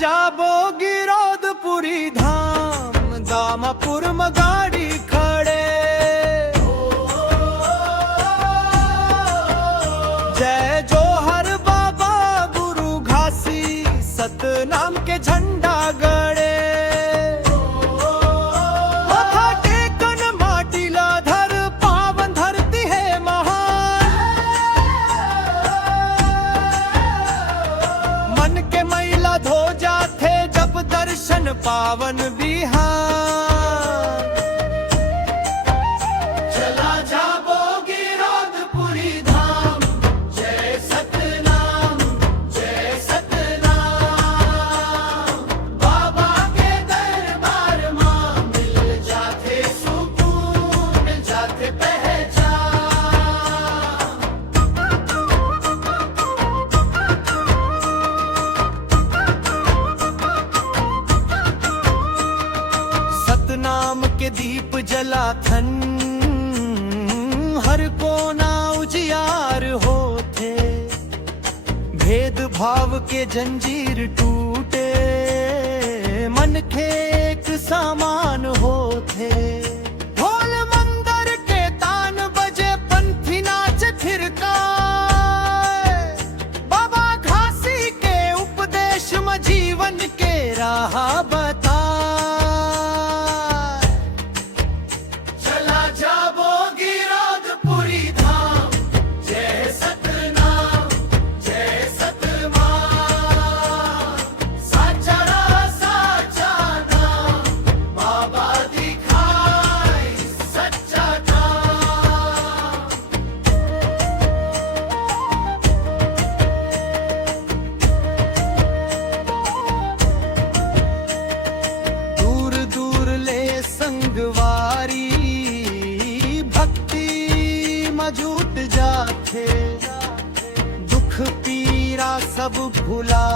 जाबो गिरोधपुरी धाम दामापुर में गाड़ी खड़े जय जोहर बाबा गुरु घासी सतनाम के झंडा गड़े माथा टेकन माटीला धर पावन धरती है महान मन के मैला धो जाते जब दर्शन पावन बिहार चला जाबो गिरोधपुरी धाम जय सतनाम बाबा के दरबार मां मिल जाते सुकून मिल जाते पहचान सतनाम के दीप जलाथन हर कोना उजियार होते भेद भाव के जंजीर टूटे मन के एक समान होते ढोल मंदिर के तान बजे पंथी नाच फिरका बाबा घासी के उपदेश में जीवन के राह बता चला जाबो गिरोधपुरी धाम जय सतनाम साचा नाम बाबा दिखाए सच्चा धाम दूर दूर ले संगवारी भक्ति मजूट जाते दुख पीरा सब भुला